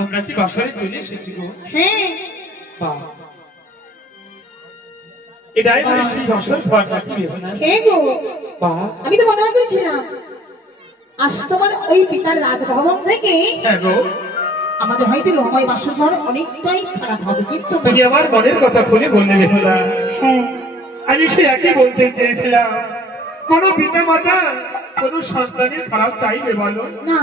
আমরা কি বাসায় চলে এসেছি গো? হ্যাঁ বাহ, এটাই মানে সেই বাসার ঘর নাকি বেহুলা? হ্যাঁ গো, বাহ, আমি তো মনে করেছিলাম আজ তোমার ওই পিতার রাজভবন থেকে হ্যাঁ গো, আমাদের হয়তো রমাই বাসর ঘর অনেকটাই খারাপ হবে, কিন্তু তুমি আমার মনের কথা খুলে বললে বেহুলা। হ্যাঁ আমি সে একই বলতে চেয়েছিলাম, কোন পিতা মাতা কোন সন্তানের খারাপ চাইবে বলো? না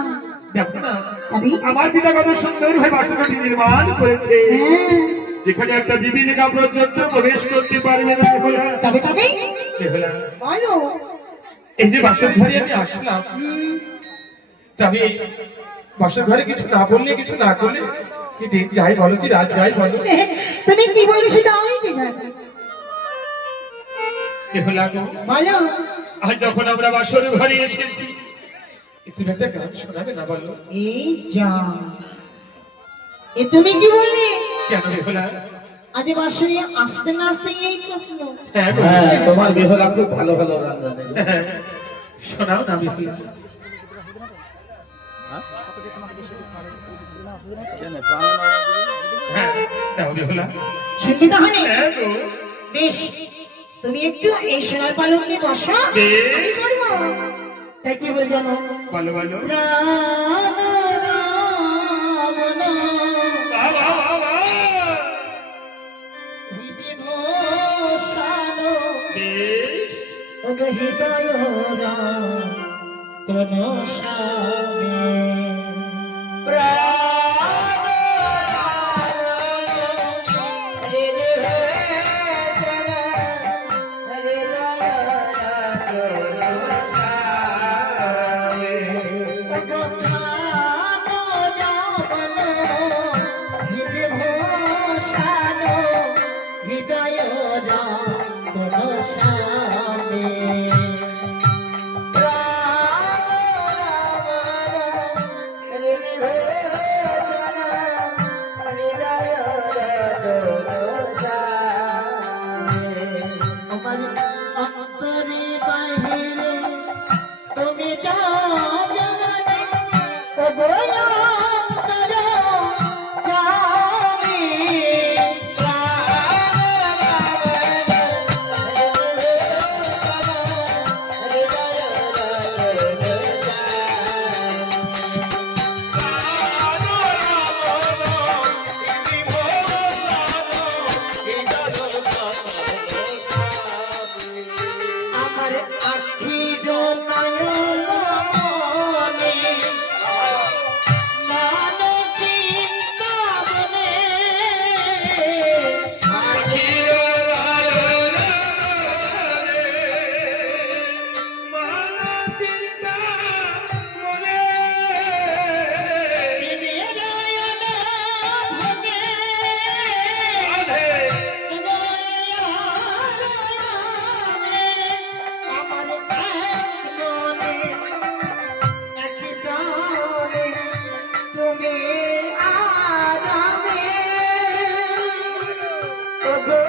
দেখো না, আমি আমার পিতা কত সুন্দর ভাবে বাসাটি নির্মাণ করেছে, হ্যাঁ যেখানে একটা বিবিধিকা পর্যন্ত প্রবেশ করতে পারবে না বেহুলা। তবে তবে বেহুলা, বলো এই যে বাসর ঘরে আমি আসলাম, তবে বাসর ঘরে কিছু না বললে কিছু না করলে কি দিন যাই বলো, কি রাত যাই বলো? তুমি কি বলছো সেটা আমি কি জানি। বেহুলা গো, বলো আজ যখন আমরা বাসর ঘরে এসেছি, তুমি একটা গান শোনাবে না বলো? এই যা এ তুমি কি বললে? কেন বেহুলা? আজ বাসরে আসতে না আসতে এই প্রশ্ন। হ্যাঁ গো, হ্যাঁ, তোমার বেহুলা খুব ভালো ভালো গান জানে। হ্যাঁ, শোনাও না বেহুলা। হ্যাঁ, দাও বেহুলা। শুনবি তাহলে? হ্যাঁ গো, বেশ, তুমি একটু এই সোনার পালঙ্কে বসো, বেশ। আমি করবো। তাই কি বলবো জানো? বলো বলো। রাম রাম নাম বাহ, বাহ, বাহ, বাহ। বিভূষণ বেশ। ওগো হৃদয় রাম কোন স্বামী হৃদয় রাম কোন স্বামী আমার অন্তরে বাহিরে তুমি যাবে ও গো অন্তর যাবে আমার আখি নয়নে নানা চিন্তা বনে তুমি আরামে ওগো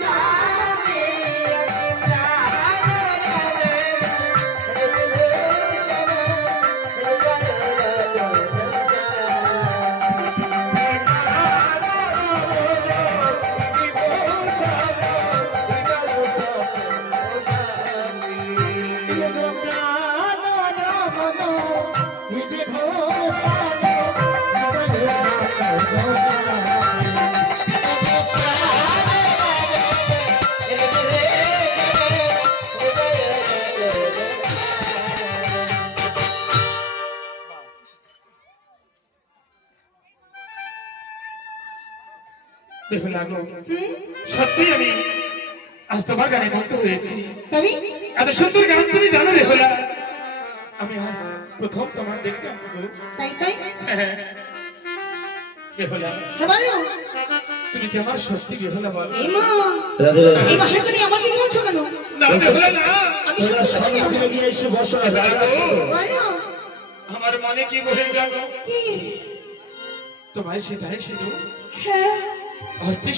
যাবে বেহুলা গো, সত্যি আমি আজ তোমার গানে মুগ্ধ হয়েছি। তবে এত সুন্দর গান তুমি জানো বেহুলা? আমি আজ প্রথম তোমার দেখলাম গো। তাই তাই হ্যাঁ, বেহুলা, হ্যাঁ বলো তুমি কি আমার সত্যি বেহুলা বলো? এই মা রাধে রাধে। এই বাসায় তুমি আমাকে কি বলছো কেন? না বেহুলা না, আমি তোমরা সত্যি সামনে কথা থেকে গিয়ে এসে বসো না, দাঁড়িয়ে আছো। বলো আমার মনে কি বলে গেল, কি? তোমায় সেটাই শুধু হ্যাঁ অস্থির